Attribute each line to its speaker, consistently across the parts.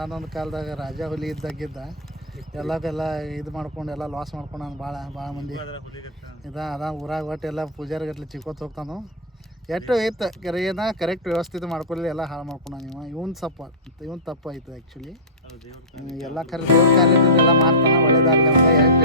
Speaker 1: ಒಂದಾನೊಂದು ಕಾಲದಾಗ ರಾಜ ಹುಲಿ ಇದ್ದಾಗಿದ್ದ ಎಲ್ಲಕ್ಕೆಲ್ಲ ಇದು ಮಾಡ್ಕೊಂಡು, ಎಲ್ಲ ಲಾಸ್ ಮಾಡ್ಕೊಂಡು ಭಾಳ ಭಾಳ ಮಂದಿ. ಇದ, ಅದ ಊರಾಗ ಒಟ್ಟು ಎಲ್ಲ ಪೂಜಾರಿ ಗಟ್ಲೆ ಚಿಕ್ಕೋತ್ ಹೋಗ್ತಾನು. ಎಷ್ಟು ಐತೆ ಕರೆ ಏನ ಕರೆಕ್ಟ್ ವ್ಯವಸ್ಥಿತ ಮಾಡ್ಕೊಳ್ಳಿ ಎಲ್ಲ ಹಾಳು ಮಾಡ್ಕೊಂಡ ನೀವು. ಇವನ್ ಸಪ್ಪ, ಇವನ್ ತಪ್ಪು ಆಯ್ತು ಆ್ಯಕ್ಚುಲಿ ಎಲ್ಲ ಕರೆ ದೇವ್ರ ಕಾರ್ಯದಿಂದ ಎಲ್ಲ ಮಾಡ್ತಾನೆ, ಒಳ್ಳೇದಾಗಲಿ ಅಂತ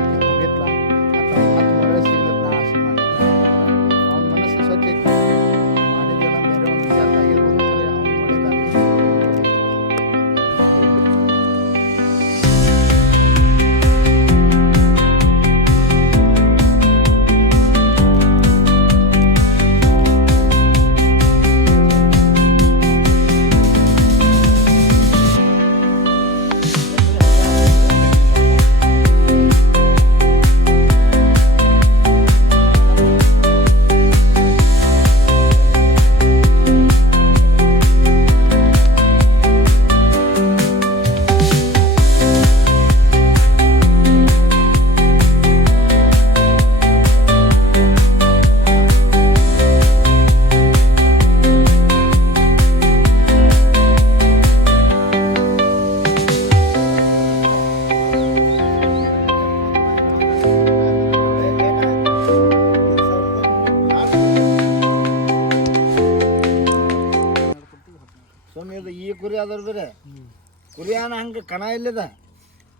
Speaker 2: ಕಣ ಇಲ್ಲದ.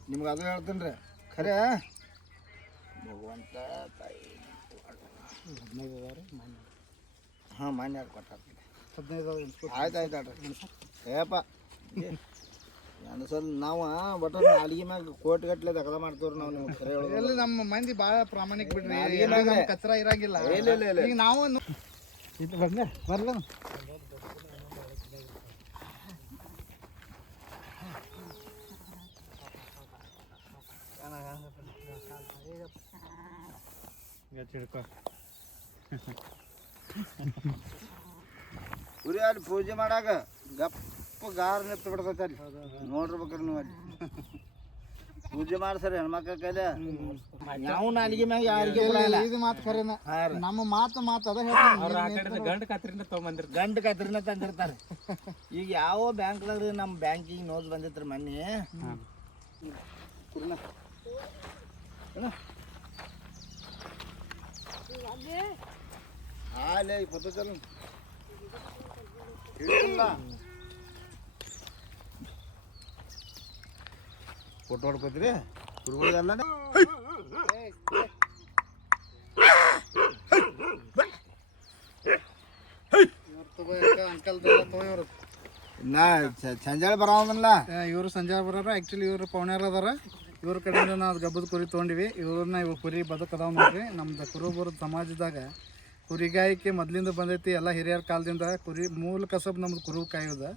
Speaker 2: ನಿಮ್ಗೆ ಅದು ಹೇಳ್ತೀನಿ ರೀ ಖರೆ? ಭಗವಂತ ತಾಯಿ ಹಾಂ ಮಾನ್ಯ ಕೊಟ್ಟಾಗ್ತದೆ
Speaker 1: ಹದಿನೈದು
Speaker 2: ಆಯ್ತು ಆಯ್ತು ಆಡ್ರಿ ಏಪ ಅನ್ಸಲ್ ನಾವು ಬಟ್ ನಾಲಿಗೆ ಮ್ಯಾಗ ಕೋಟ್ ಗಟ್ಲೆ ದಗದ ಮಾಡ್ತೀವ್ರಿ ನಾವು ನಿಮ್ಗೆ ಖರೆ ಹೇಳೋದು.
Speaker 1: ಎಲ್ಲಿ ನಮ್ಮ ಮಂದಿ ಭಾಳ ಪ್ರಾಮಾಣಿಕ ಬಿಡ್ರಿ. ಕಚ್ರ. ಇರಂಗಿಲ್ಲ.
Speaker 2: ಇಲ್ಲ, ಇಲ್ಲ, ಇಲ್ಲ.
Speaker 1: ಈಗ ನಾವು ಇದು ಬಂದೆ ಬರ್ಲ?
Speaker 2: ಕುರಿ ಅಲ್ಲಿ ಪೂಜೆ ಮಾಡಾಗ ಗಪ್ಪ ಗಾರ್ ನಿಂತು ಬಿಡ್ತೈತೆ ಅಲ್ಲಿ. ನೋಡ್ರ್ಬೇಕ್ರಿ ನೀವು ಅಲ್ಲಿ. ಪೂಜೆ ಮಾಡ್ಸರಿ ಹೆಣ್ಮಕ್ಳ ಕೈಲೆ. ನಾವು ನಾಲಿಗೆ ಮ್ಯಾಗ ಯಾರಿಗೆ
Speaker 1: ಇದು ಮಾತು ಖರೇನ
Speaker 2: ಹಾ
Speaker 1: ನಮ್ಮ ಮಾತು ಮಾತು ಅದ
Speaker 3: ಗಂಡ ಕತ್ರಿನ ತಗೊಂಬಂದಿರ್
Speaker 2: ಗಂಡ ಕತ್ರಿನ ತಂದಿರ್ತಾರೆ. ಈಗ ಯಾವ ಬ್ಯಾಂಕ್ದಾಗ ನಮ್ಮ ಬ್ಯಾಂಕಿಗೆ ನೋಸ್ ಬಂದಿತ್ರಿ ಮೊನ್ನೆ? ಕುರಿನ. ಏನ? ಹಾಲೇ ಇಪ್ಪತ್ತು ಚಲ ಹಿಡಿದಿಲ್ಲ ಫೋಟೋ ಹೊಡ್ಕೋತೀರಿ ಕುರಿಗಳಿಗೆಲ್ಲ
Speaker 1: ಅಂಕಲ್ ಇವರು
Speaker 2: ನಾ ಸಂಜೆ ಬರೋದಲ್ಲ
Speaker 1: ಇವರು ಸಂಜೆ ಬರೋರು ಆ್ಯಕ್ಚುಲಿ ಇವರು ಪೌಣ್ಯಾರ ಅದಾರ ಇವ್ರ ಕಡೆಯಿಂದ ನಾವು ಗಬ್ಬದ ಕುರಿ ತೊಗೊಂಡಿವಿ. ಇವ್ರನ್ನ ಇವ್ ಕುರಿ ಬದುಕದಾವ ನೋಡ್ರಿ. ನಮ್ದು ಕುರುಬರ ಸಮಾಜದಾಗ ಕುರಿಗಾಯಿಕೆ ಮೊದ್ಲಿಂದ ಬಂದೈತಿ. ಎಲ್ಲ ಹಿರಿಯರ ಕಾಲದಿಂದ ಕುರಿ ಮೂಲ ಕಸಬ್ ನಮ್ದು ಕುರು ಕಾಯೋದು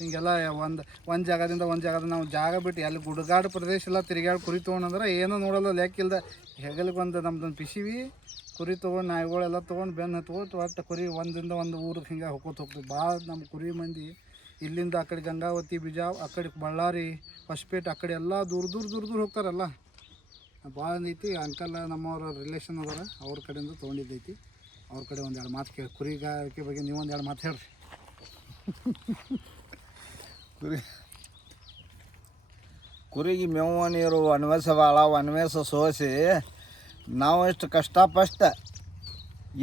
Speaker 1: ಹಿಂಗೆಲ್ಲ ಒಂದು ಒಂದು ಜಾಗದಿಂದ ಒಂದು ಜಾಗದಿಂದ ನಾವು ಜಾಗ ಬಿಟ್ಟು ಎಲ್ಲಿ ಗುಡ್ಗಾಡು ಪ್ರದೇಶ ಎಲ್ಲ ತಿರುಗಾಡು ಕುರಿ ತೊಗೊಂಡಂದ್ರೆ ಏನೂ ನೋಡಲ್ಲ ಲೆಕ್ಕಿಲ್ದ ಹೆಗಲಿಗೆ ಒಂದು ನಮ್ದೊಂದು ಪಿಸಿವಿ ಕುರಿ ತೊಗೊಂಡು ನಾಯಿಗಳೆಲ್ಲ ತೊಗೊಂಡು ಬೆನ್ನು ಹತ್ಕೊಟ್ಟು ಒಟ್ಟು ಕುರಿ ಒಂದಿಂದ ಒಂದು ಊರಿಗೆ ಹಿಂಗೆ ಹೊಕ್ಕೋತ ಹೋಗ್ತೀವಿ. ಭಾಳ ನಮ್ಮ ಕುರಿ ಮಂದಿ ಇಲ್ಲಿಂದ ಆ ಕಡೆ ಗಂಗಾವತಿ, ಬಿಜಾವ್, ಆ ಕಡೆ ಬಳ್ಳಾರಿ, ಹೊಸಪೇಟೆ, ಆ ಕಡೆ ಎಲ್ಲ ದೂರ ದೂರ ದೂರ ದೂರ ಹೋಗ್ತಾರಲ್ಲ. ಭಾಳ ಐತಿ ಅಂಕಲ್ ನಮ್ಮವ್ರ ರಿಲೇಷನ್ ಅದಾರ. ಅವ್ರ ಕಡೆಯಿಂದ ತೊಗೊಂಡಿದ್ದೈತಿ. ಅವ್ರ ಕಡೆ ಒಂದೆರಡು ಮಾತು ಕೇಳಿ. ಕುರಿಗಾರಿಕೆ ಬಗ್ಗೆ ನೀವು ಒಂದೆರಡು ಮಾತು ಹೇಳ್ರಿ.
Speaker 2: ಕುರಿ ಕುರಿಗೆ ಮೇವು, ನೀರು ಅನ್ವೇಷ ಭಾಳ ಅನ್ವೇಷ ಸೋಸಿ ನಾವು ಎಷ್ಟು ಕಷ್ಟಪಷ್ಟ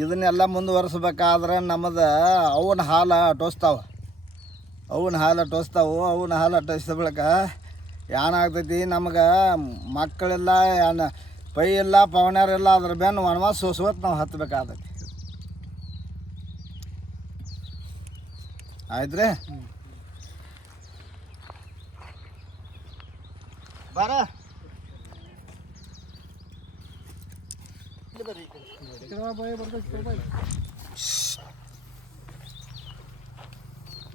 Speaker 2: ಇದನ್ನೆಲ್ಲ ಮುಂದುವರಿಸ್ಬೇಕಾದ್ರೆ ನಮ್ಮದು ಅವನ ಹಾಲು ಅಟೋಸ್ತಾವ ಅವನ ಹಾಲು ಟೋಸ್ತಾವು, ಅವನ ಹಾಲು ಅಟೋಸಿದ ಬಳಿಕ ಏನಾಗ್ತೈತಿ ನಮ್ಗೆ ಮಕ್ಕಳೆಲ್ಲ ಏನ ಪೈ ಇಲ್ಲ ಪವನ್ಯಾರಿಲ್ಲ ಅದ್ರ ಬೆನ್ನು ವನವಾಸ ಸೋಸುವತ್ತು ನಾವು ಹತ್ತಬೇಕಾಗತೈತಿ ಆಯ್ತ್ರಿ? ಬರ.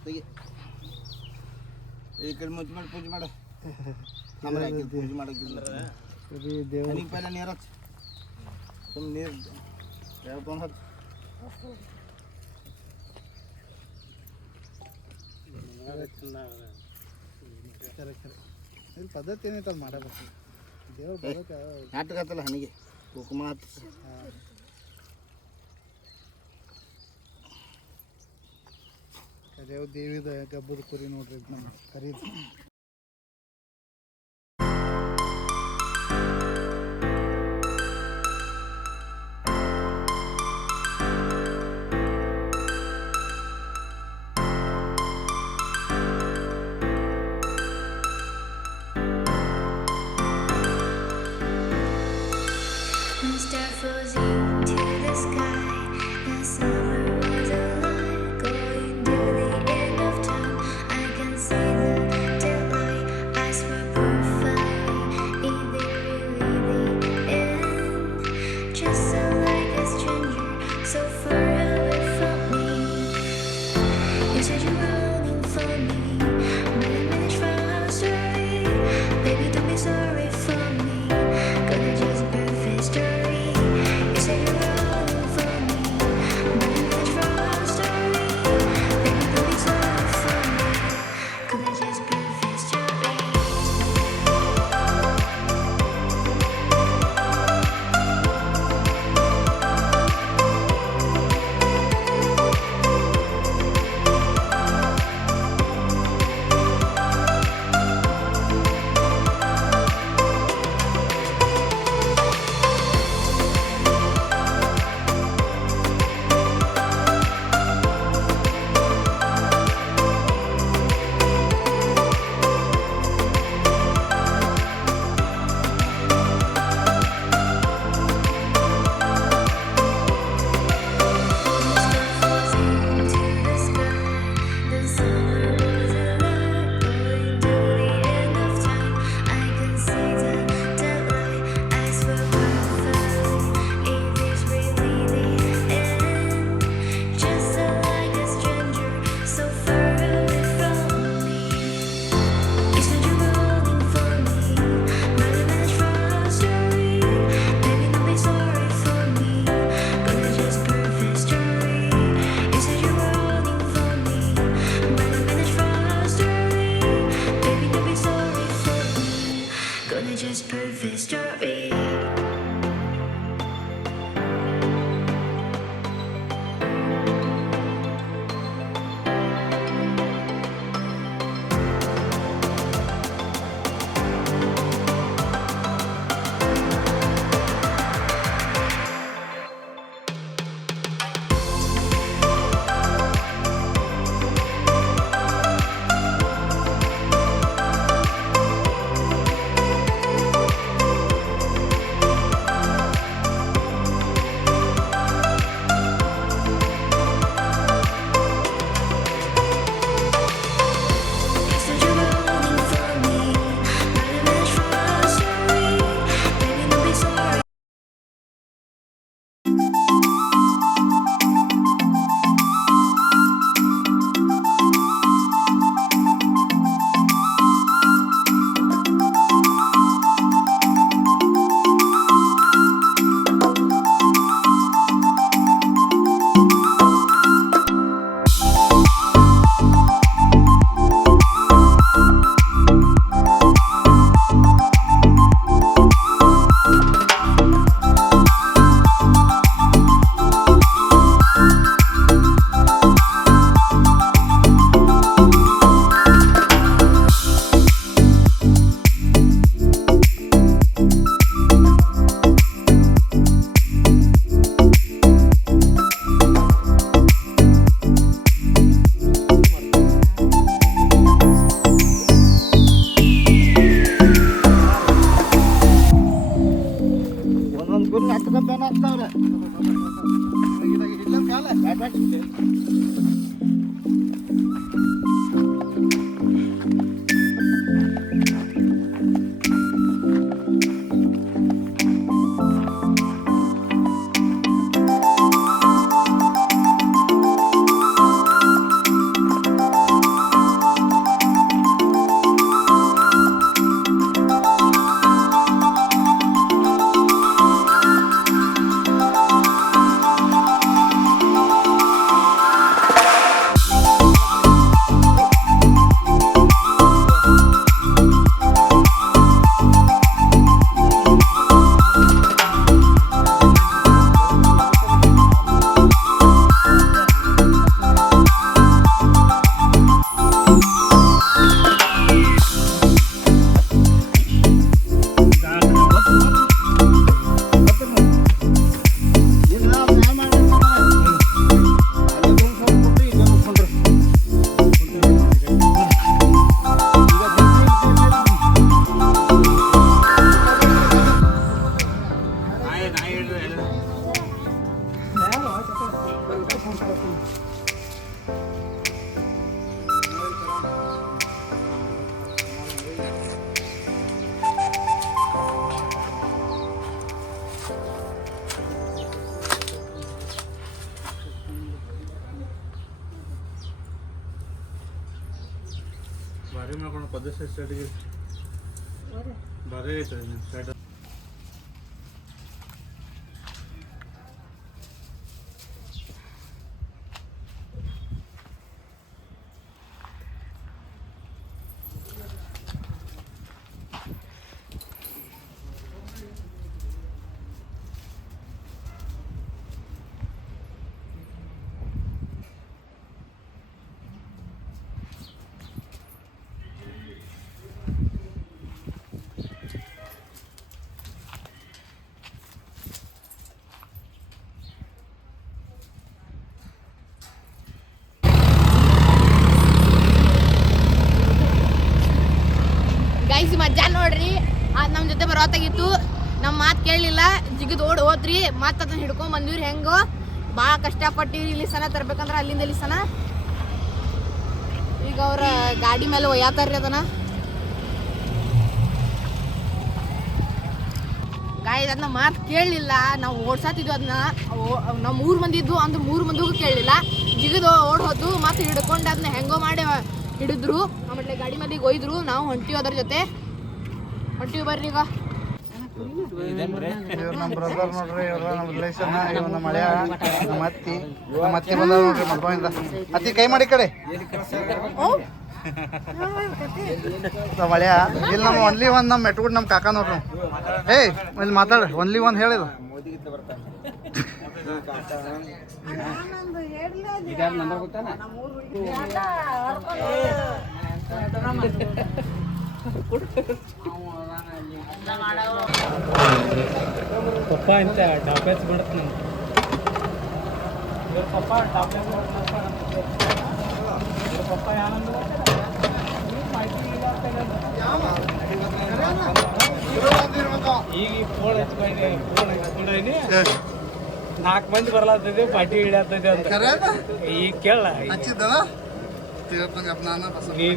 Speaker 2: ತೆಗಿ ಈ ಕಡೆ ಮುಚ್ಚಿ ಮಾಡಿ ಪೂಜೆ ಮಾಡ ನಮ್ಮನೆ ಹಾಕಿ ಪೂಜೆ ಮಾಡಕ್ಕಿಲ್ಲ
Speaker 1: ಕುರಿ ದೇವ್ರ
Speaker 2: ಮನೆಗೆ ಪೈಲ ನೀರು ಹಚ್ಚ ಸುಮ್ಮನೆ ನೀರು ಹೇಳ್ಕೊಂಡು ಹಚ್ಚ
Speaker 1: ಇಲ್ಲಿ ಪದ್ಧತಿ ಏನೈತೆ ಅದು ಮಾಡಬೇಕು ದೇವ್ರ ಬರೋಕೆ
Speaker 2: ನಾಟಕತ್ತಲ್ಲ ಹಣಿಗೆ ಕುಕುಮ ಹಚ್ಚ
Speaker 3: ಕರಿಯವ ದೇವಿದ ಗಬ್ಬದ ಕುರಿ ನೋಡ್ರಿ ಇದು ನಮ್ಮ ಕರೀದು
Speaker 4: ಜೊತೆ ಬರೋತ್ತಾಗಿತ್ತು ನಮ್ಮ ಮಾತು ಕೇಳಲಿಲ್ಲ. ಜಿಗಿದು ಓಡ್ ಹೋದ್ರಿ. ಮತ್ತೆ ಅದನ್ನ ಹಿಡ್ಕೊಂಡ್ ಬಂದಿವ್ರಿ ಹೆಂಗೋ. ಭಾಳ ಕಷ್ಟಪಟ್ಟಿವಿ ಇಲ್ಲಿ ಸನ ತರ್ಬೇಕಂದ್ರೆ ಅಲ್ಲಿಂದ ಇಲ್ಲಿ ಸನ. ಈಗ ಅವ್ರ ಗಾಡಿ ಮೇಲೆ ಒಯ್ಯಾತಾರ್ರಿ ಅದನ್ನ. ಗಾಯ ಅದನ್ನ ಮಾತು ಕೇಳಲಿಲ್ಲ. ನಾವು ಓಡ್ಸಾತಿದ್ವಿ ಅದನ್ನ. ನಮ್ಮ ಮೂರು ಮಂದಿ ಇದ್ವು ಅಂದ್ರೆ ಮೂರು ಮಂದಿಗೂ ಕೇಳಲಿಲ್ಲ. ಜಿಗಿದು ಓಡ್ ಹೋದ್ವು ಮತ್ತೆ ಹಿಡ್ಕೊಂಡು ಅದನ್ನ ಹೆಂಗೋ ಮಾಡಿ ಹಿಡಿದ್ರು. ಆಮೇಲೆ ಗಾಡಿ ಮೇಲೆ ಒಯ್ದ್ರು. ನಾವು ಹೊಂಟಿವಿ ಅದ್ರ ಜೊತೆ. ಹೊಂಟಿವಿ ಬರ್ರಿ ಈಗ.
Speaker 1: ಇವ್ರು ನಮ್ಮ ಬ್ರದರ್ ನೋಡ್ರಿ ಇವ್ರು ನಮ್ಮ ರಿಲೇಷನ್ ಇವ್ ನಮ್ಮ ಮಳೆಯ ನಮ್ಮ ಅತ್ತಿ ನಮ್ಮ ಅತ್ತಿ ಬಂದ ನೋಡ್ರಿ ಮಲ್ಬಾವಿಂದ ಅತ್ತಿ ಕೈ ಮಾಡಿ ಕಡೆ. ನಮ್ಮ ಮಳೆಯ ಇಲ್ಲಿ ನಮ್ಮ ಒನ್ಲಿ ಒನ್ ನಮ್ಮ ಮೆಟ್ಗುಡ್ ನಮ್ಮ ಕಾಕ ನೋಡ್ರಿ ಏಯ್ ಇಲ್ಲಿ ಮಾತಾಡ ಒನ್ಲಿ ಒನ್ ಹೇಳಿದ.
Speaker 5: ಪಪ್ಪ ಅಂತ ಡಾಕ್ಯುಮೆಂಟ್ಸ್ ಬಿಡತ್ ಇವ್ರ ಪಪ್ಪ ಟಾಪ್ ಇವ್ರ ಪಪ್ಪ ಯಾರಂದ್ರೆ ಈಗ ಫೋನ್ ಹಚ್ಕೊಂಡಿ ಫೋನ್ ಹಚ್ಕೊಂಡಿ ನಾಲ್ಕು ಮಂದಿ ಬರ್ಲಾತೈತಿ ಪಾರ್ಟಿ ಹಿಡಿಯತೈತಿ ಅಂತ. ಈಗ ಕೇಳ
Speaker 1: ಹಚ್ಚಿದ್ದಲ್ಲ? ಈಗ ನಾನು
Speaker 5: ನೀ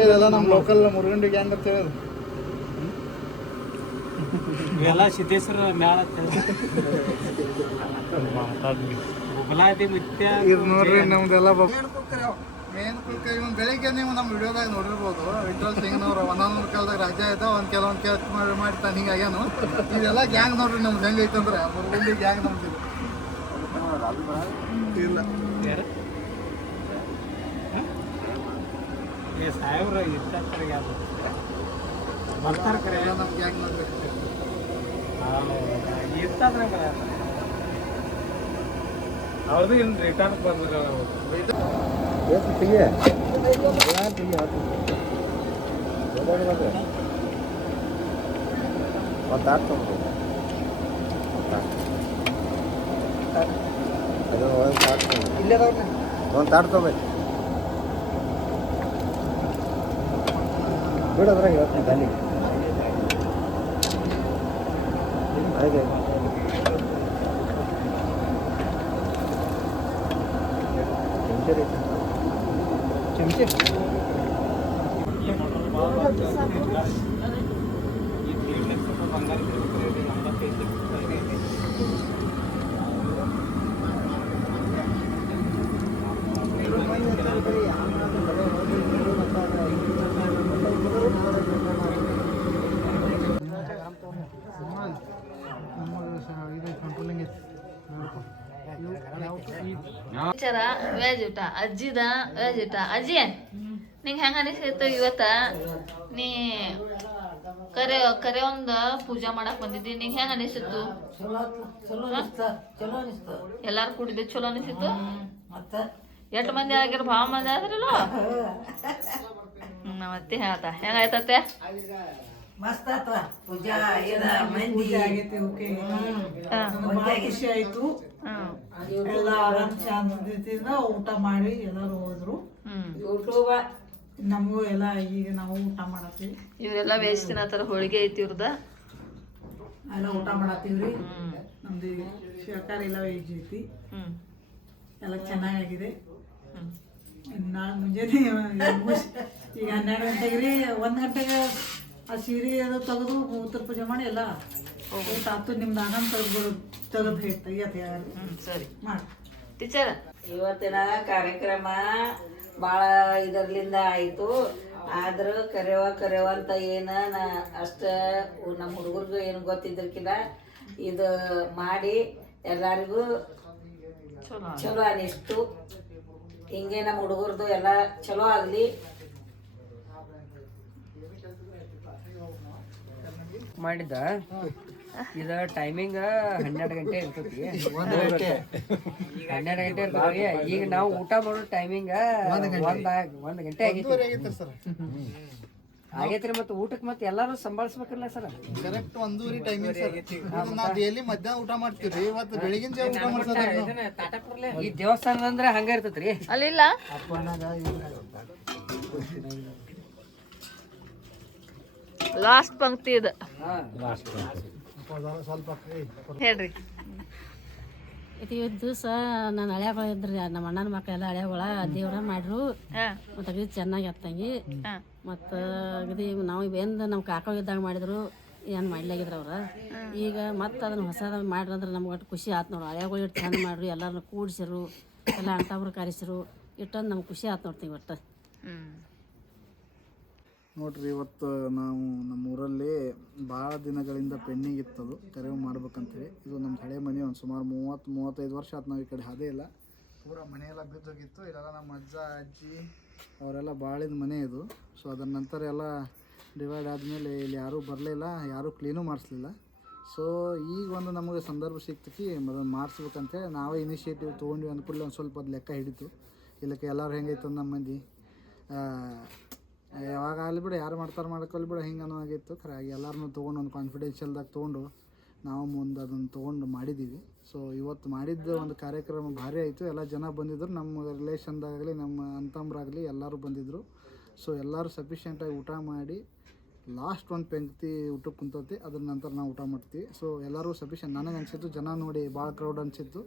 Speaker 1: ಇದೆಲ್ಲ ನಮ್ಮ ಲೋಕಲ್ ಮುರುಗಂಡಿ ಗ್ಯಾಂಗ್ ಅಂತ ಹೇಳೋದು.
Speaker 5: ಇವೆಲ್ಲ ಸಿದ್ದೇಶ್ವರ ಮ್ಯಾಲ
Speaker 1: ಇದು ನೋಡ್ರಿ ನಮ್ದೆಲ್ಲ ಮೇನ್ ಕುಲ್ಕ ಇವನ್ ಬೆಳಿಗ್ಗೆ ನೀವು ನಮ್ಮ ವಿಡಿಯೋದಾಗ ನೋಡಿರ್ಬೋದು ವಿಠಲ್ ಸಿಂಗ್ನವ್ರು ಒಂದೊಂದು ಕಾಲದಾಗ ರಾಜ್ಯ ಆಯ್ತಾ ಒಂದು ಕೆಲವೊಂದು ಕೆಲಸ ಮಾಡಿ ಮಾಡ್ತಾನೆ ಹಿಂಗಾಗ್ಯಾನು ಇದೆಲ್ಲ ಗ್ಯಾಂಗ್ ನೋಡ್ರಿ ನಮ್ದು ಹೆಂಗೈತಂದ್ರೆ ಮುರುಗುಂಡಿ ಗ್ಯಾಂಗ್ ನಮ್ದು. ಇಲ್ಲ.
Speaker 5: ಸಾಹೇಬ್ರ ಇರ್ತಾರೆ ಬರ್ತಾರೆ ಕರೆ
Speaker 1: ನಮ್ಮ ಗ್ಯಾಂಗ್ ನೋಡ್ಬೇಕು
Speaker 5: ಇರ್ತಾದ್ರೆ ಅವ್ರದ್ದು ಇನ್ನು ರಿಟರ್ನ್
Speaker 2: ಇಲ್ಲೇ ಒಂದು ತಾಟ್ ತೊಗೋಬೇಕು ಬಿಡೋದ್ರಾಗ ಹೇಳ್ತೀನಿ ಬನ್ನಿ ಹಾಗೆ ಚಮಚೆ ರೀ
Speaker 6: ವಿಚಾರ ವೆಜ್ ಊಟ ಅಜ್ಜಿದ ವೆಜ್ ಊಟ. ಅಜ್ಜಿ ನಿಂಗೆ ಹೆಂಗ ಅನಿಸಿತ್ತು ಇವತ್ತ? ನೀ ಕರೆ ಕರೆ ಒಂದ ಪೂಜಾ ಮಾಡಕ್ ಬಂದಿದ್ದಿ ನಿಂಗೆ ಹೆಂಗ ಅನಿಸಿತ್ತು ಎಲ್ಲಾರು ಕೂಡಿದ್ದು ಚಲೋ ಅನಿಸಿತ್ತು ಎಷ್ಟು ಮಂದಿ ಆಗಿರ ಭಾಳ ಮಂದಿ ಆದ್ರಲ್ಲ? ಹ್ಮ್. ಹೇಳ್ತಾ ಹೆಂಗಾಯ್ತತೆ ಹೇಳ್ತ. ಹೆಂಗಾಯ್ತತ್ತೆ
Speaker 7: ಮಸ್ತ್ ಆತ ಪೂಜಾ ಏನ ಮಂದಿ. ಆಗೈತಿ ಓಕೆ. ಖುಷಿ ಆಯ್ತು.
Speaker 6: ಹ್ಮ್
Speaker 7: ಎಲ್ಲ ಆರಾಮ್ ಶಾಂತಿಯಿಂದ ಊಟ ಮಾಡಿ ಎಲ್ಲರೂ ಹೋದ್ರು.
Speaker 6: ಯೂಟ್ಯೂಬ್
Speaker 7: ನಮಗೂ ಎಲ್ಲ ಈಗ ನಾವು ಊಟ ಮಾಡತ್ತೀವಿ.
Speaker 6: ಇವರೆಲ್ಲ ವೇಸ್ಟ್ ತಿನ್ನತ್ತಾರ ಹೋಳಿಗೆ ಐತಿ ಇವ್ರದ.
Speaker 7: ಎಲ್ಲ ಊಟ ಮಾಡತ್ತೀವ್ರಿ? ನಮ್ದು ಶಿವಕಾರ ಎಲ್ಲ ವೇಜ್ ಐತಿ.
Speaker 6: ಹ್ಮ್.
Speaker 7: ಎಲ್ಲ ಚೆನ್ನಾಗಿದೆ ನಾಳೆ ಮುಂಜಾನೆ ಈಗ ಹನ್ನೆರಡು ಗಂಟೆಗೆ ರೀ ಒಂದು ಗಂಟೆಗೆ ಆ ಸೀರೆ ಅದು ತೆಗೆದು ಮೂವತ್ತು ಪೂಜೆ ಮಾಡಿ ಎಲ್ಲ ಆತು ನಿಮ್ದು ಆನಂದ ತೆಗೆದು ತೆಗೆದು ತೆಗಿಯತ್ತೆ
Speaker 6: ಹ್ಞೂ ಸರಿ.
Speaker 7: ಮಾಡಿ.
Speaker 6: ಟೀಚರ್
Speaker 8: ಇವತ್ತಿನ ಕಾರ್ಯಕ್ರಮ ಭಾಳ ಇದರ್ಲಿಂದ ಆಯಿತು. ಆದರೂ ಕರೆವ ಕರೆವ ಅಂತ ಏನು ನಾ ಅಷ್ಟ ನಮ್ಮ ಹುಡುಗರ್ಗೂ ಏನು ಗೊತ್ತಿದ್ರಕಿಲ್ಲ ಇದು ಮಾಡಿ ಎಲ್ಲರಿಗೂ
Speaker 6: ಚಲೋ
Speaker 8: ಚಲೋ ಅನಿಸ್ತು. ಹಿಂಗೆ ನಮ್ಮ ಹುಡುಗರದು ಎಲ್ಲ ಚಲೋ ಆಗಲಿ.
Speaker 9: ಮಾಡಿದ್ದ? ಇದ ಟೈಮಿಂಗ್ ಹನ್ನೆರಡು ಗಂಟೆ ಇರ್ತತಿ. ಹನ್ನೆರಡು ಗಂಟೆ ಇರ್ತದ್ರಿ ಈಗ ನಾವು ಊಟ ಮಾಡೋ ಟೈಮಿಂಗ್ ಒಂದ್ ಆಗ್- ಒಂದ್ ಗಂಟೆ ಆಗೈತಿ ಆಗೈತ್ರಿ ಮತ್ತೆ ಊಟಕ್ಕೆ ಮತ್ತೆ ಎಲ್ಲಾರು ಸಂಭಾಳಿಸ್ಬೇಕಲ್ಲ ಸರ್.
Speaker 1: ಕರೆಕ್ಟ್ ಒಂದೂರಿ ಟೈಮಿಂಗ್ ಸರ್. ನಾವು ಡೈಲಿ ಮಧ್ಯಾಹ್ನ ಊಟ ಮಾಡ್ತೀವಿ ಇವತ್ತು ಬೆಳಗಿನ ಜಾವ ಊಟ ಮಾಡ್ತಾರೆ
Speaker 9: ಈ ದೇವಸ್ಥಾನ ಅಂದ್ರೆ ಹಂಗ ಇರ್ತೈತ್ರಿ
Speaker 6: ಅಲ್ಲಿಲ್ಲ? ಲಾಸ್ಟ್ ಪಂಕ್ತಿ ಇದು. ಹೇಳ್ರಿ.
Speaker 10: ಇದು ದಿವಸ ನನ್ನ ಹಳೆಗಳು ಇದ್ರಿ ನಮ್ಮ ಅಣ್ಣನ ಮಕ್ಕಳೆಲ್ಲ ಹಳೆಗಳ ದೇವ್ರ ಮಾಡ್ರು.
Speaker 6: ಹಾ.
Speaker 10: ಮತ್ತು ಅಗದಿ ಚೆನ್ನಾಗಿ ಅತ್ತಂಗಿ
Speaker 6: ಹಾ.
Speaker 10: ಮತ್ತು ಅಗದಿ ನಾವು ಇವೆಂದು ನಮ್ಮ ಕಾಕ ಇದ್ದಾಗ ಮಾಡಿದ್ರು ಏನು ಮಾಡ್ಲಾಗಿದ್ರು ಅವ್ರು. ಈಗ ಮತ್ತೆ ಅದನ್ನ ಹೊಸದ ಮಾಡ್ರಿ ಅಂದ್ರೆ ನಮ್ಗೆ ಒಟ್ಟು ಖುಷಿ ಆತು ನೋಡು. ಹಳೆಗಳು ಇಟ್ಟು ಚೆಂದ ಮಾಡ್ರಿ ಎಲ್ಲರನ್ನು ಕೂಡಿಸಿರು ಎಲ್ಲ ಅಂಟಬ್ರು ಕರೆಸಿರು ಇಟ್ಟೊಂದು ನಮ್ಗೆ ಖುಷಿ ಆತು ನೋಡ್ತೀವಿ ಒಟ್ಟು.
Speaker 1: ನೋಡ್ರಿ, ಇವತ್ತು ನಾವು ನಮ್ಮ ಊರಲ್ಲಿ ಭಾಳ ದಿನಗಳಿಂದ ಪೆಂಡಿಂಗ್ ಇತ್ತದು ಕರೆವು ಮಾಡ್ಬೇಕಂತೇಳಿ. ಇದು ನಮ್ಮ ಹಳೆ ಮನೆ, ಒಂದು ಸುಮಾರು ಮೂವತ್ತು, ಮೂವತ್ತೈದು ವರ್ಷ ಆತು ನಾವು ಈ ಕಡೆ ಅದೇ ಇಲ್ಲ. ಪೂರ ಮನೆಯೆಲ್ಲ ಬಿದ್ದೋಗಿತ್ತು, ಇಲ್ಲೆಲ್ಲ ನಮ್ಮ ಅಜ್ಜ, ಅಜ್ಜಿ ಅವರೆಲ್ಲ ಭಾಳಿದ ಮನೆ ಇದು. ಸೊ ಅದರ ನಂತರ ಎಲ್ಲ ಡಿವೈಡ್ ಆದಮೇಲೆ ಇಲ್ಲಿ ಯಾರೂ ಬರಲಿಲ್ಲ, ಯಾರೂ ಕ್ಲೀನು ಮಾಡಿಸ್ಲಿಲ್ಲ. ಸೊ ಈಗ ಒಂದು ನಮಗೆ ಸಂದರ್ಭ ಸಿಕ್ತೈತಿ ಅದನ್ನು ಮಾಡಿಸ್ಬೇಕಂತೇಳಿ ನಾವೇ ಇನಿಷಿಯೇಟಿವ್ ತೊಗೊಂಡ್ವಿ ಅಂದ್ಕೂಡಲೇ ಒಂದು ಸ್ವಲ್ಪ ಅದು ಲೆಕ್ಕ ಹಿಡಿತು. ಇಲ್ಲಕ್ಕೆ ಎಲ್ಲರೂ ಹೆಂಗೈತೆ ನಮ್ಮ ಮಂದಿ ಯಾವಾಗ ಆಗಲಿ ಬಿಡು, ಯಾರು ಮಾಡ್ತಾರೆ ಮಾಡ್ಕೊಳ್ಳಿ ಬಿಡು, ಹಿಂಗೆ ಅನ್ನೋ ಆಗಿತ್ತು ಖರೆ ಎಲ್ಲರನ್ನೂ ತೊಗೊಂಡು ಒಂದು ಕಾನ್ಫಿಡೆನ್ಷಿಯಲ್ದಾಗ ತೊಗೊಂಡು ನಾವು ಮುಂದೆ ಅದನ್ನು ತೊಗೊಂಡು ಮಾಡಿದ್ದೀವಿ ಸೊ ಇವತ್ತು ಮಾಡಿದ್ದ ಒಂದು ಕಾರ್ಯಕ್ರಮ ಭಾರಿ ಆಯಿತು. ಎಲ್ಲ ಜನ ಬಂದಿದ್ದರು ನಮ್ಮ ರಿಲೇಷನ್ದಾಗಲಿ ನಮ್ಮ ಅಂತಂಬ್ರಾಗಲಿ ಎಲ್ಲರೂ ಬಂದಿದ್ದರು ಸೊ ಎಲ್ಲರೂ ಸಫಿಷಿಯೆಂಟಾಗಿ ಊಟ ಮಾಡಿ ಲಾಸ್ಟ್ ಒಂದು ಪೆಂಕ್ತಿ ಊಟಕ್ಕೆ ಕುಂತತಿ. ಅದ್ರ ನಂತರ ನಾವು ಊಟ ಮಾಡ್ತೀವಿ. ಸೊ ಎಲ್ಲರೂ ಸಫಿಷಿಯೆಂಟ್ ನನಗೆ ಅನಿಸಿತ್ತು, ಜನ ನೋಡಿ ಭಾಳ ಕ್ರೌಡ್ ಅನಿಸಿತ್ತು.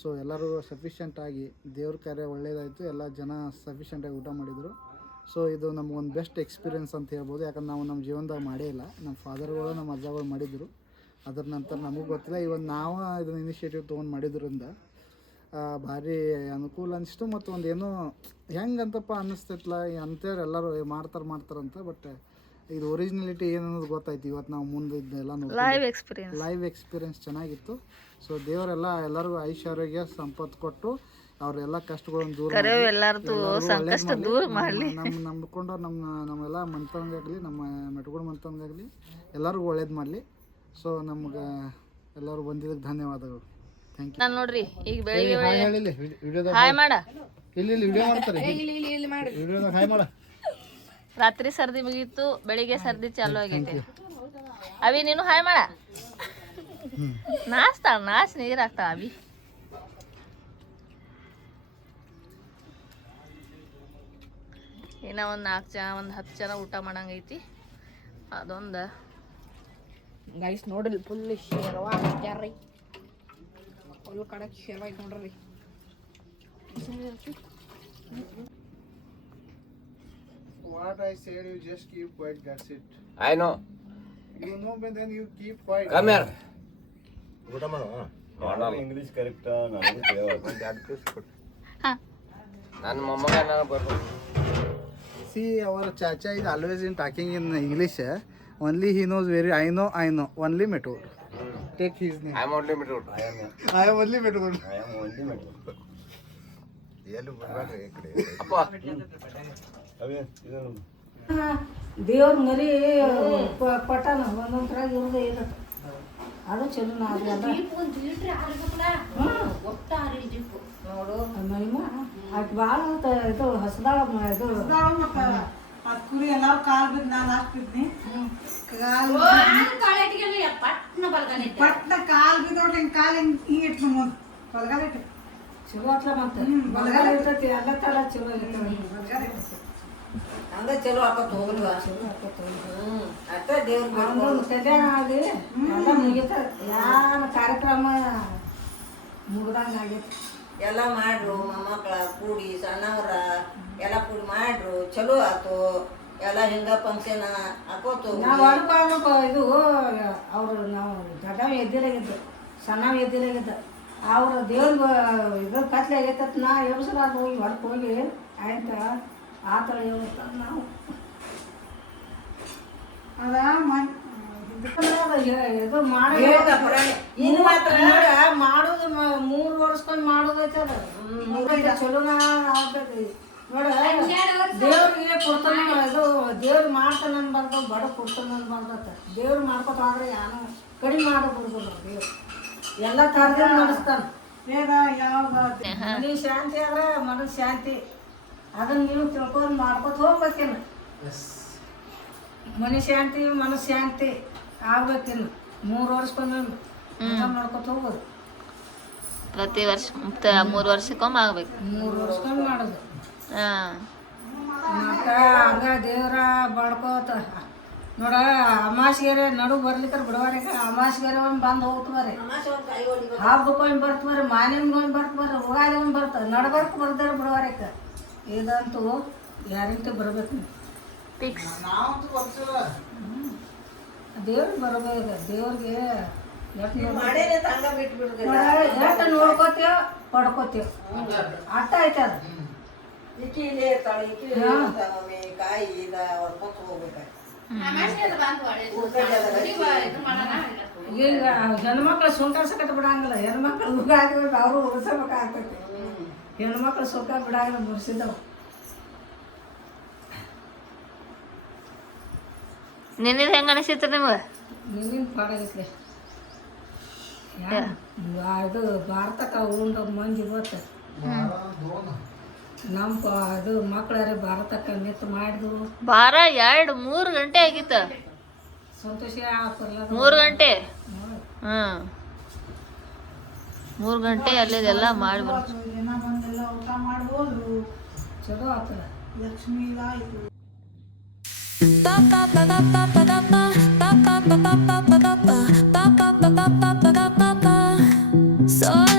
Speaker 1: ಸೊ ಎಲ್ಲರೂ ಸಫಿಷಿಯೆಂಟಾಗಿ ದೇವ್ರ ಕಾರ್ಯ ಒಳ್ಳೆಯದಾಯಿತು ಎಲ್ಲ ಜನ ಸಫಿಷಿಯೆಂಟಾಗಿ ಊಟ ಮಾಡಿದರು. ಸೊ ಇದು ನಮಗೊಂದು ಬೆಸ್ಟ್ ಎಕ್ಸ್ಪೀರಿಯೆನ್ಸ್ ಅಂತ ಹೇಳ್ಬೋದು. ಯಾಕಂದ್ರೆ ನಾವು ನಮ್ಮ ಜೀವನದಾಗ ಮಾಡೇ ಇಲ್ಲ. ನಮ್ಮ ಫಾದರ್ಗಳು ನಮ್ಮ ಅಜ್ಜಗಳು ಮಾಡಿದ್ರು. ಅದ್ರ ನಂತರ ನಮಗೂ ಗೊತ್ತಿಲ್ಲ. ಇವತ್ತು ನಾವು ಇದನ್ನ ಇನಿಷಿಯೇಟಿವ್ ತೊಗೊಂಡು ಮಾಡಿದ್ರಿಂದ ಭಾರಿ ಅನುಕೂಲ ಅನಿಸ್ತು. ಮತ್ತು ಒಂದು ಏನೋ ಹೆಂಗಂತಪ್ಪ ಅನ್ನಿಸ್ತೈತ್ಲ ಅಂತೇಳಿ ಎಲ್ಲರೂ ಮಾಡ್ತಾರೆ ಮಾಡ್ತಾರಂತ ಬಟ್ ಇದು ಒರಿಜಿನಲಿಟಿ ಏನು ಅನ್ನೋದು ಗೊತ್ತಾಯ್ತು. ಇವತ್ತು ನಾವು ಮುಂದೆ ಇದನ್ನೆಲ್ಲ ನೋಡಿ
Speaker 6: ಲೈವ್ ಎಕ್ಸ್ಪೀರಿಯನ್ಸ್
Speaker 1: ಲೈವ್ ಎಕ್ಸ್ಪೀರಿಯನ್ಸ್ ಚೆನ್ನಾಗಿತ್ತು. ಸೊ ದೇವರೆಲ್ಲ ಎಲ್ಲರಿಗೂ ಐಶ್ವರ್ಯ ಸಂಪತ್ತು ಕೊಟ್ಟು ಅವರೆಲ್ಲ ಕಷ್ಟಗಳನ್ನು ದೂರ
Speaker 6: ಕರೆವು
Speaker 1: ಮಾಡಿ
Speaker 6: ಎಲ್ಲಾರ್ದು
Speaker 1: ಎಲ್ಲರಿಗೂ
Speaker 6: ಸಂಕಷ್ಟ ದೂರ
Speaker 1: ಮಾಡ್ಲಿ. ನಮ್ಮ ನಂಬ್ಕೊಂಡು ನಮ್ಮ ನಮ್ಮೆಲ್ಲ ಮಂತಂಗಾಗಲಿ ನಮ್ಮ ಮೆಟ್ಗುಡ್ ಮಂತಂಗಾಗಲಿ ಎಲ್ಲರಿಗೂ ಒಳ್ಳೇದು ಮಾಡಲಿ. ಸೊ ನಮ್ಗೆ ಎಲ್ಲರೂ ಬಂದಿದ್ದಕ್ಕೆ ಧನ್ಯವಾದಗಳು. ಥ್ಯಾಂಕ್ ಯು
Speaker 6: ನಾನು ನೋಡ್ರಿ ಈಗ ಬೆಳಿಗ್ಗೆ
Speaker 1: ಹಾಯ್ ಮಾಡ ಇಲ್ಲಿ ಇಲ್ಲಿ
Speaker 6: ಹಾಯ್ ಮಾಡ.
Speaker 1: ಇಲ್ಲಿ ಇಲ್ಲಿ ವಿಡಿಯೋ ಮಾಡ್ತಾರೆ ವಿಡಿಯೋದಾಗ ಹಾಯ್ ಮಾಡ.
Speaker 6: ರಾತ್ರಿ ಸರ್ದಿ ಮುಗೀತು ಬೆಳಿಗ್ಗೆ ಸರ್ದಿ ಚಾಲು ಆಗೈತಿ. ಅವಿ ನೀನು ಹಾಯ್ ಮಾಡ. ನಾಚ್ತಾಳ ನಾಸ್ ನೀರ್ ಹಾಕ್ತಾಳ ಅವಿ ಇನ್ನ ಒಂದು ನಾಲ್ಕು ಜನ ಒಂದು ಹತ್ತು ಜನ ಊಟ ಮಾಡಂಗೈತಿ. ಅದೊಂದು.
Speaker 4: ಗೈಸ್ ನೋಡ್ರಿ ಫುಲ್ ಶೇರ್ವಾ ಹಾಕ್ಯಾರ್ರಿ ಫುಲ್ ಕಡಕ್ ಶೇರ್ವಾ ಐತ್ ನೋಡ್ರಿ.
Speaker 1: What I said, you just keep quiet, that's it.
Speaker 9: I know
Speaker 1: You know, but then you keep quiet.
Speaker 9: Come ಯಾರ್
Speaker 11: ಇಂಗ್ಲಿಷ್ ಕರೆಕ್ಟ್
Speaker 9: ನನ್ನ ಮೊಮ್ಮಗ ನಾನು ಬರ್ಬೇಕು.
Speaker 1: See our Chacha is always in talking in English only he knows very I know I know only ಮೆಟೋ take his name
Speaker 11: I am only ಮೆಟೋ I am
Speaker 1: only ಮೆಟೋ
Speaker 11: I am only ಮೆಟೋ ಎಲ್ಲೂ ಬರಬೇಡ್ರಿ ಈ ಕಡೆ ಅಪ್ಪ. ಅವೇ
Speaker 7: ದೇವ್ರ ಮರಿ ಪಟಾನ ಒಂದೊಂದ್ರಾಗ ಇರೋದೇ ಇರುತ್ತೆ ಅದು ಚಲೋ ನೋಡು ಮಹಿಮ ಅಟ್ ಭಾಳ ಇದು ಹೊಸದಾಳ ಇದು
Speaker 12: ಅದು ಕುರಿ ಎಲ್ಲಾರು ಕಾಲ್ ಬಿದ್ದು ನಾ ಕಾಲು ಬಿದ್ನಿ. ಕಾಲ್ ಪಟ್ನ ಕಾಲ್ ಬಿದ್ದು ನೋಡ್ರಿ ಹಿಂಗ್ ಕಾಲ್ ಹಿಂಗೆ ಹಿಂಗ್ ಇಟ್ಟು ಮುಂದ್. ಬಲಗಾಲ ಇಟ್ಟು.
Speaker 7: ಚಲೋ ಅತ್ಲ ಮತ್ತೆ. ಬಲಗಾಲ ಇರ್ತೈತಿ ಎಲ್ಲ ತರ ಚಲೋ ಇರ್ತೈತಿ.
Speaker 12: ಬಲಗಾಲ ಇಟ್ಟು
Speaker 8: ಹಂಗ ಚಲೋ ಆಕತ್ ತೋಗ್ಲಿ
Speaker 7: ಚಲೋ ಆಕತ್.
Speaker 8: ಹ್ಮ್. ಅಟ್ಟ ದೇವ್ರ
Speaker 7: ಆಗಲಿ ಎಲ್ಲ ಮುಗಿತ. ಯಾವ ಕಾರ್ಯಕ್ರಮ ಮುಗ್ದಂಗ ಆಗೈತಿ.
Speaker 8: ಎಲ್ಲ ಮಾಡ್ರು ಮೊಮ್ಮಕ್ಳ ಕೂಡಿ ಸಣ್ಣವ್ರ ಎಲ್ಲ ಕೂಡಿ ಮಾಡ್ರು. ಚಲೋ ಆತು. ಎಲ್ಲ ಹಿಂಗ ಫಂಕ್ಷನ್ ಹಾಕೋತು
Speaker 7: ನಾವು ಅನ್ಕೊಂಡು ಇದು ಅವರು ನಾವು ದೊಡ್ಡವ ಎದ್ದಿರಾಗಿದ್ದು ಸಣ್ಣವ ಎದ್ದಿರಾಗಿದ್ದ. ಅವ್ರ ದೇವ್ರ ಇದು ಕತ್ಲೆ ಆಗೈತತ್ ನಾ ಎಬ್ಸಲ ಹೋಗಿ ಹೊರಗೆ ಹೋಗಿ ಆಯ್ತ? ಆ ಥರ ಹೇಳ್ತಾರೆ ನಾವು.
Speaker 12: ಅದ ಮನ್
Speaker 7: ಇದು ಮಾಡೋ
Speaker 8: ಹೇಳ್ದ
Speaker 7: ಇನ್ನು ಮಾತ್ರ ಮಾಡೋದು ಮೂರು ವರ್ಷಕೊಂಡು ಮಾಡೋದೈತೆ ಅದು. ಚಲೋನ ಆಗ್ತೈತಿ. ನೋಡ ದೇವ್ರಿಗೆ ಕೊಡ್ತಾನ ದೇವ್ರು ದೇವ್ರಿಗೆ ಮಾಡ್ತಾನ ಅನ್ಬಾರ್ದು ಬಡ ಕೊಡ್ತಾನ ಅನ್ಬಾರ್ದತ್ತ ದೇವ್ರು ಮಾಡ್ಕೊತ ಆದ್ರೆ ಯಾನು ಕಡಿಮೆ ಮಾಡಬಹುದು ದೇವ್ರು. ಎಲ್ಲ ಥರದ ನಡೆಸ್ತಾನ.
Speaker 12: ವೇದ ಯಾವ್ದ?
Speaker 7: ಮನೆ ಶಾಂತಿ ಆದ್ರೆ ಮನಸ್ಸು ಶಾಂತಿ. ಅದನ್ನ ನೀವು ತಿಳ್ಕೊಂಡು ಮಾಡ್ಕೊತ ಹೋಗ್ಬೇಕೇನು ಮನೆ ಶಾಂತಿ ಮನಸ್ಸು ಶಾಂತಿ ಆಗ್ಬೇಕಿನ್ನು. ಮೂರು ವರ್ಷಕ್ಕೊಮ್ಮೆ ಮಾಡ್ಕೊತ ಹೋಗೋದು.
Speaker 6: ಪ್ರತಿ ವರ್ಷ ಮೂರು ವರ್ಷಕ್ಕೊಮ್ಮೆ ಆಗ್ಬೇಕು.
Speaker 7: ಮೂರು ವರ್ಷಕ್ಕೊಮ್ಮೆ ಮಾಡೋದು.
Speaker 6: ಹಾಂ.
Speaker 7: ಮತ್ತ ಹಂಗ ದೇವ್ರ ಬಡ್ಕೋತ ನೋಡ ಅಮಾಸಿಗೆರೆ ನಡು ಬರ್ಲಿಕ್ಕರ ಬಿಡವಾರ ಅಮಾಸಿಗೆರೆ ಒಂದು ಬಂದು ಹೋಗ್ತವ್ರಿ ಹಬ್ಬಕ್ಕೊಂದು ಬರ್ತವಾರೆ ಮಾನಿಮ್ಗೊಂದು ಬರ್ತವಾರೆ ಉಗಾದಿ ಒಂದು ಬರ್ತವೆ ನಡ್ಬರ್ಕ್ ಬರ್ದಾರ ಬಿಡವಾರೆಕ ಇದಂತೂ ಗ್ಯಾರಂಟಿ ಬರ್ಬೇಕು
Speaker 1: ಬರ್ತೀರ
Speaker 7: ದೇವ್ರಿಗೆ ಬರಬೇಕು ದೇವ್ರಿಗೆ ಎಷ್ಟು ನೋಡ್ಕೋತೀವ ಪಡ್ಕೋತೀವ ಅರ್ಥ ಆಯ್ತು ಅದು?
Speaker 8: ಇಕ್ಕಿ ಇಲ್ಲೇ ಇರ್ತಾಳೆ ಇಕ್ಕಿ ಇಲ್ಲೇ ಇರ್ತಾಳೆ ಒಮ್ಮೆ ಕಾಯಿ ಇದ ಹೊರ್ಕೊತ ಹೋಗ್ಬೇಕಾಯ್ತು.
Speaker 7: ಈಗ ಹೆಣ್ಮಕ್ಳು ಸುಂಟ ಸಕಟ್ ಬಿಡಂಗಿಲ್ಲ ಹೆಣ್ಮಕ್ಳು ಉಗಾದಿ ಅವರು ಉಳಿಸಬೇಕಾಗ್ತೈತಿ ಹೆಣ್ಮಕ್ಳು ಸುಖ ಬಿಡಂಗಿಲ್ಲ ಮುಗಿಸಿದವು
Speaker 6: ನಿನ್ನಿಂದ ಹೆಂಗೆ ಅನಿಸಿತ್ತು ನಿಮ್ಗೆ?
Speaker 7: ನಿನ್ನಿಂದ ಪಾಡಾಗೈತ್ಲೆ. ಇದು ಭಾರತಕ್ಕೆ ಉಂಡ ಮಂದಿ ಗೊತ್ತ. ನಮ್ಮ ಅದು ಮಕ್ಕಳಾರೆ ಭಾರತಕ್ಕೆ ನಿಂತು ಮಾಡಿದ್ರು.
Speaker 6: ಬಾರ ಎರಡು ಮೂರು ಗಂಟೆ ಆಗಿತ್ತು?
Speaker 7: ಸಂತೋಷ
Speaker 6: ಮೂರು ಗಂಟೆ? ಹಾಂ ಮೂರು ಗಂಟೆ ಅಲ್ಲಿದೆಲ್ಲ ಮಾಡಿ
Speaker 7: ಚಲೋ ಆತನ
Speaker 12: ಲಕ್ಷ್ಮೀ
Speaker 3: ಆಯಿತು So